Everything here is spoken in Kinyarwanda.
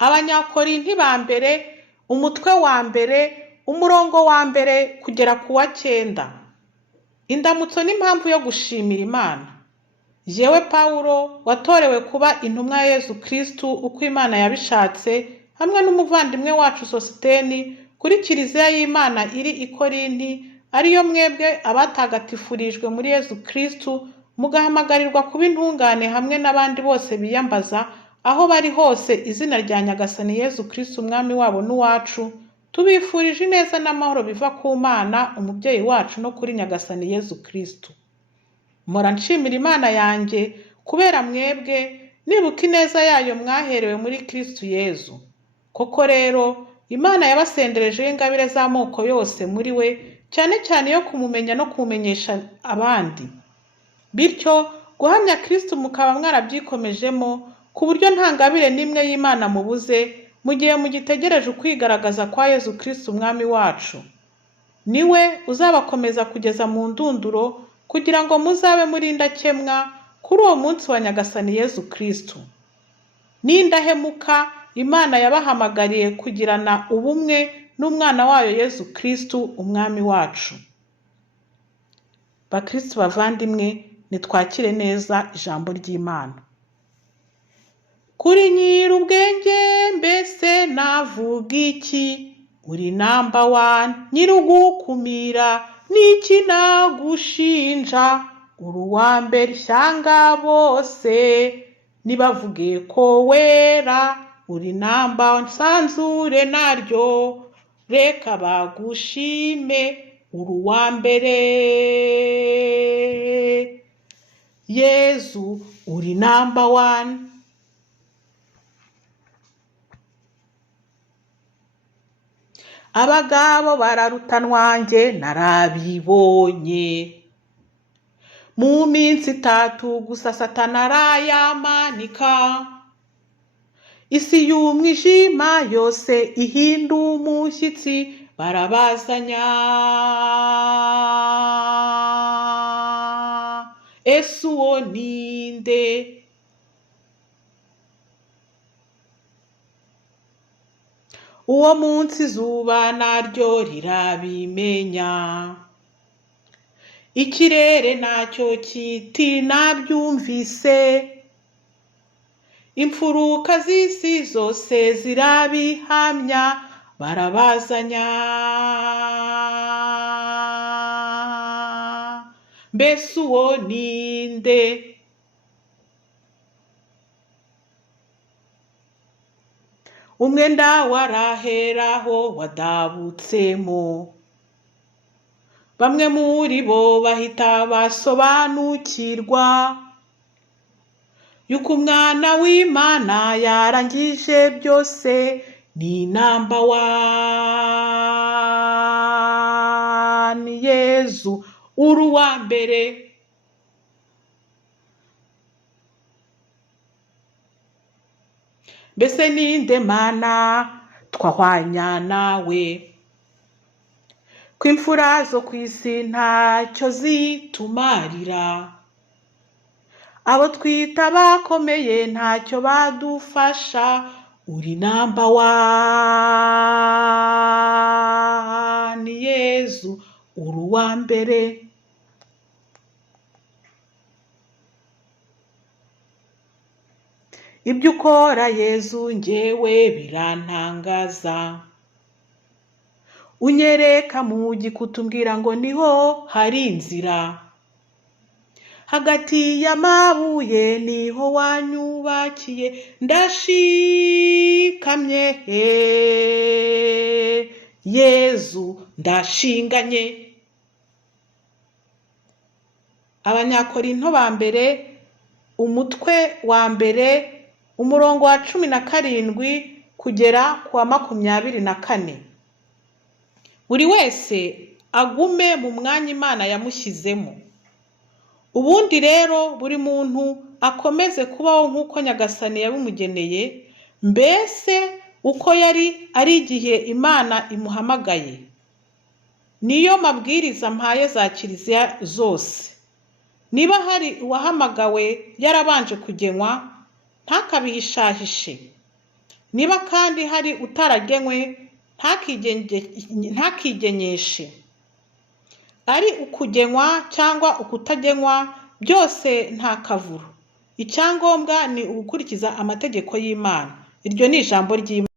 Abanyakorinti ba mbere umutwe wa mbere umurongo wa mbere kugera ku wa 9. Indamutso n'impamvu yo gushimira Imana. Jewe Pawulo watorewe kuba intumwa ya Yesu Kristu uko Imana yabishatse, hamwe n'umuvandimwe wacu Sositeni kuri Kiliziya y'Imana iri i Korinti, ariyo mwebwe abatagatifurijwe muri Yesu Kristu, mugahamagarirwa kuba intungane hamwe n'abandi bose biyambaza aho bari hose izina rya Nyagasani Yesu Kristu umwami wabo n'uwacu. Tubifurije ineza n'amahoro biva ku Mana umubyeyi wacu no kuri Nyagasani Yesu Kristu. Mpora nshimira Imana yanjye kubera mwebwe, nibuka ineza yayo mwaherewe muri Kristu Yesu. Koko rero Imana yabasenderejeho ingabire z'amoko yose muri we, cyane cyane yo kumumenya no kumenyesha abandi. Bityo guhamya Kristu mukaba mwarabyikomejemo, ku buryo nta ngabire n'imwe y'Imana mubuze mu gihe mugitegereje ukwigaragaza kwa Yesu Kristu umwami wacu. Niwe uzabakomeza kugeza mu ndunduro, kugira ngo muzabe muri indakemwa kuri uwo munsi wa Nyagasani Yesu Kristu. N'indahemuka Imana yabahamagariye kugirana ubumwe n'umwana wayo Yesu Kristu umwami wacu. Bakristu bavandimwe, nitwakire neza ijambo ry'Imana. Kuri nyir'ubwenge mbese navuga iki? Uri number 1 nyirugukumira, niki nagushinja? Uri uwa mbere ishyanga bose nibavuge ko wera. Uri number 1 sanzure naryo reka bagushime. Uri uwa mbere Yesu, uri number 1. Abagabo bararutanwa njye narabibonye. Mu minsi 3 gusa Satani arayamanika. Isi y'umwijima yose ihinda umushyitsi, barabazanya. Ese uwo ninde? Uwo munsi izuba naryo rirabimenya. Ikirere nacyo kiti nabyumvise. Imfuruka z'isi zose zirabihamya, barabazanya. Mbese uwo ninde? Umwenda waraheraho wadabutsemo. Bamwe muri bo bahita basobanukirwa yuko umwana w'Imana yarangije byose, ni number 1 Yesu, uri uwa mbere. Mbese ninde Mana twahwanya nawe? Ko imfura zo ku isi ntacyo zitumarira, abo twita bakomeye ntacyo badufasha. Uri number 1 Yesu, uri uwa mbere. Ibyo ukora Yesu njyewe birantangaza. Unyereka mu gikuta umbwira ngo niho hari inzira. Hagati y'amabuye niho wanyubakiye, ndashikamye Yesu, ndashinganye. Abanyakorinto ba mbere umutwe wa mbere umurongo wa 17 kugera ku wa 24. Buri wese agume mu mwanya Imana yamushyizemo. Ubundi rero buri muntu akomeze kubaho nk'uko Nyagasani yabimugeneye, mbese uko yari ari igihe Imana imuhamagaye. Niyo mabwiriza mpaye za Kiliziya zose. Niba hari uwahamagawe yarabanje kugenwa, ntakabihishahishe. niba kandi hari utaragenywe ntakigenyeshe. Ari ukugenywa cyangwa ukutagenywa byose nta kavuro. Icyangombwa ni ugukurikiza amategeko y'Imana. Iryo ni ijambo ry'Imana.